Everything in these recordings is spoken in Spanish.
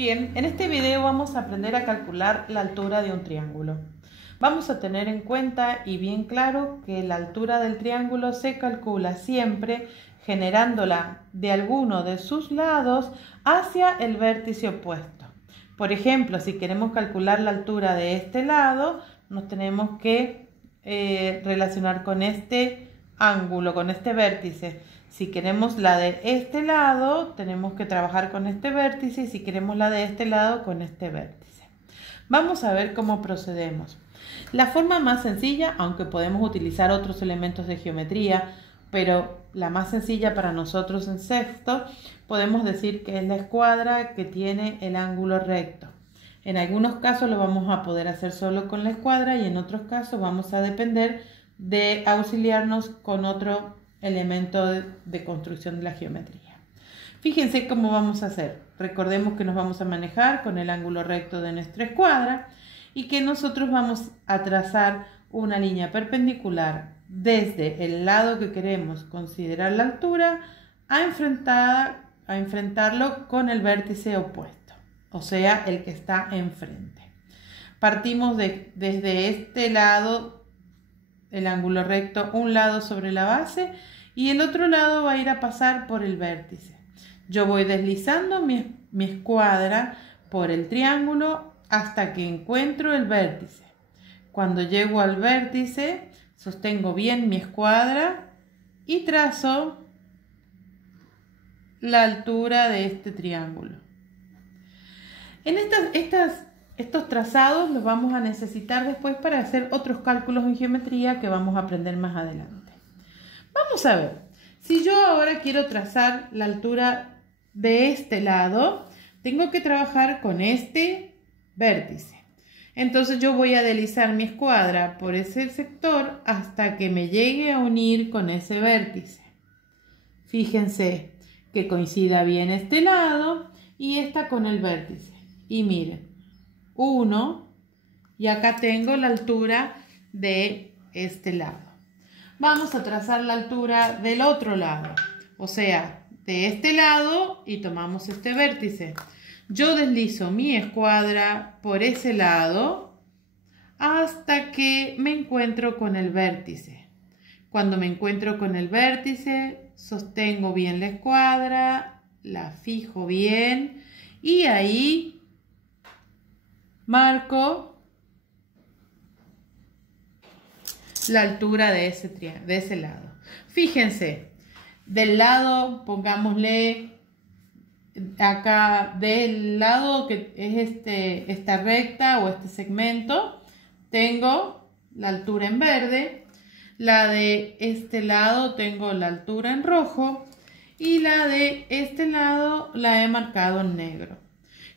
Bien, en este video vamos a aprender a calcular la altura de un triángulo. Vamos a tener en cuenta y bien claro que la altura del triángulo se calcula siempre generándola de alguno de sus lados hacia el vértice opuesto. Por ejemplo, si queremos calcular la altura de este lado, nos tenemos que relacionar con este ángulo, con este vértice. Si queremos la de este lado, tenemos que trabajar con este vértice, y si queremos la de este lado, con este vértice. Vamos a ver cómo procedemos. La forma más sencilla, aunque podemos utilizar otros elementos de geometría, pero la más sencilla para nosotros en sexto, podemos decir que es la escuadra que tiene el ángulo recto. En algunos casos lo vamos a poder hacer solo con la escuadra y en otros casos vamos a depender de auxiliarnos con otro elemento de construcción de la geometría. Fíjense cómo vamos a hacer. Recordemos que nos vamos a manejar con el ángulo recto de nuestra escuadra y que nosotros vamos a trazar una línea perpendicular desde el lado que queremos considerar la altura a enfrentarlo con el vértice opuesto, o sea, el que está enfrente. Partimos desde este lado, el ángulo recto, un lado sobre la base y el otro lado va a ir a pasar por el vértice. Yo voy deslizando mi escuadra por el triángulo hasta que encuentro el vértice. Cuando llego al vértice, sostengo bien mi escuadra y trazo la altura de este triángulo. En estos trazados los vamos a necesitar después para hacer otros cálculos en geometría que vamos a aprender más adelante. Vamos a ver, si yo ahora quiero trazar la altura de este lado, tengo que trabajar con este vértice. Entonces yo voy a deslizar mi escuadra por ese sector hasta que me llegue a unir con ese vértice. Fíjense que coincida bien este lado y esta con el vértice. Y miren, 1 y acá tengo la altura de este lado. Vamos a trazar la altura del otro lado, o sea, de este lado y tomamos este vértice. Yo deslizo mi escuadra por ese lado hasta que me encuentro con el vértice. Cuando me encuentro con el vértice, sostengo bien la escuadra, la fijo bien y ahí marco la altura de ese lado. Fíjense, del lado, pongámosle acá, del lado que es esta recta o este segmento, tengo la altura en verde, la de este lado tengo la altura en rojo y la de este lado la he marcado en negro.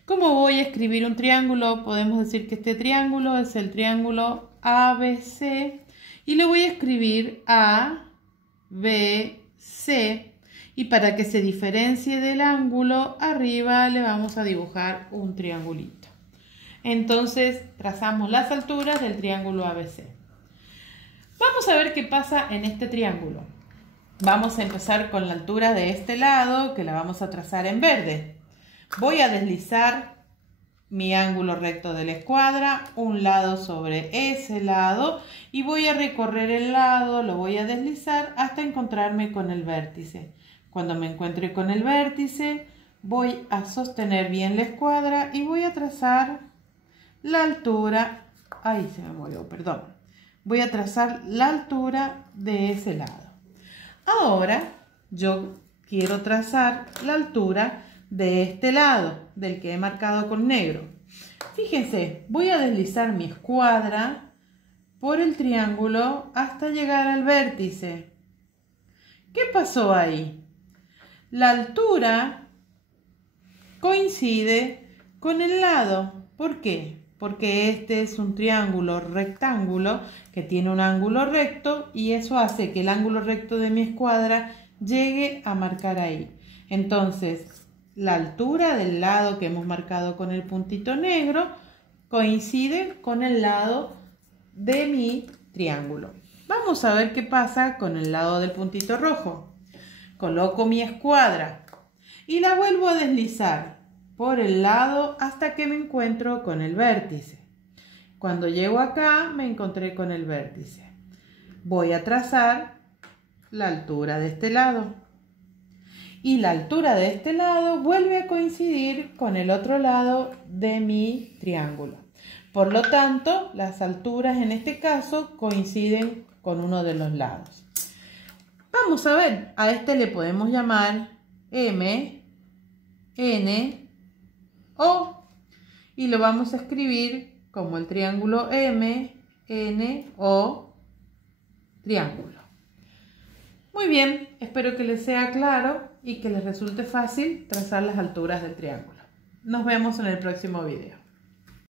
¿Cómo voy a escribir un triángulo? Podemos decir que este triángulo es el triángulo ABC y le voy a escribir A, B, C. Y para que se diferencie del ángulo, arriba le vamos a dibujar un triangulito. Entonces, trazamos las alturas del triángulo ABC. Vamos a ver qué pasa en este triángulo. Vamos a empezar con la altura de este lado, que la vamos a trazar en verde. Voy a deslizar mi ángulo recto de la escuadra, un lado sobre ese lado, y voy a recorrer el lado, lo voy a deslizar hasta encontrarme con el vértice. Cuando me encuentre con el vértice, voy a sostener bien la escuadra y voy a trazar la altura, ahí se me movió, perdón. Voy a trazar la altura de ese lado. Ahora yo quiero trazar la altura de este lado, del que he marcado con negro. Fíjense, voy a deslizar mi escuadra por el triángulo hasta llegar al vértice. ¿Qué pasó ahí? La altura coincide con el lado. ¿Por qué? Porque este es un triángulo rectángulo que tiene un ángulo recto y eso hace que el ángulo recto de mi escuadra llegue a marcar ahí. Entonces, la altura del lado que hemos marcado con el puntito negro coincide con el lado de mi triángulo. Vamos a ver qué pasa con el lado del puntito rojo. Coloco mi escuadra y la vuelvo a deslizar. por el lado hasta que me encuentro con el vértice. Cuando llego acá me encontré con el vértice. Voy a trazar la altura de este lado. Y la altura de este lado vuelve a coincidir con el otro lado de mi triángulo. Por lo tanto, las alturas en este caso coinciden con uno de los lados. Vamos a ver, a este le podemos llamar M, N, O. Y lo vamos a escribir como el triángulo M, N, O, triángulo. Muy bien, espero que les sea claro y que les resulte fácil trazar las alturas del triángulo. Nos vemos en el próximo video.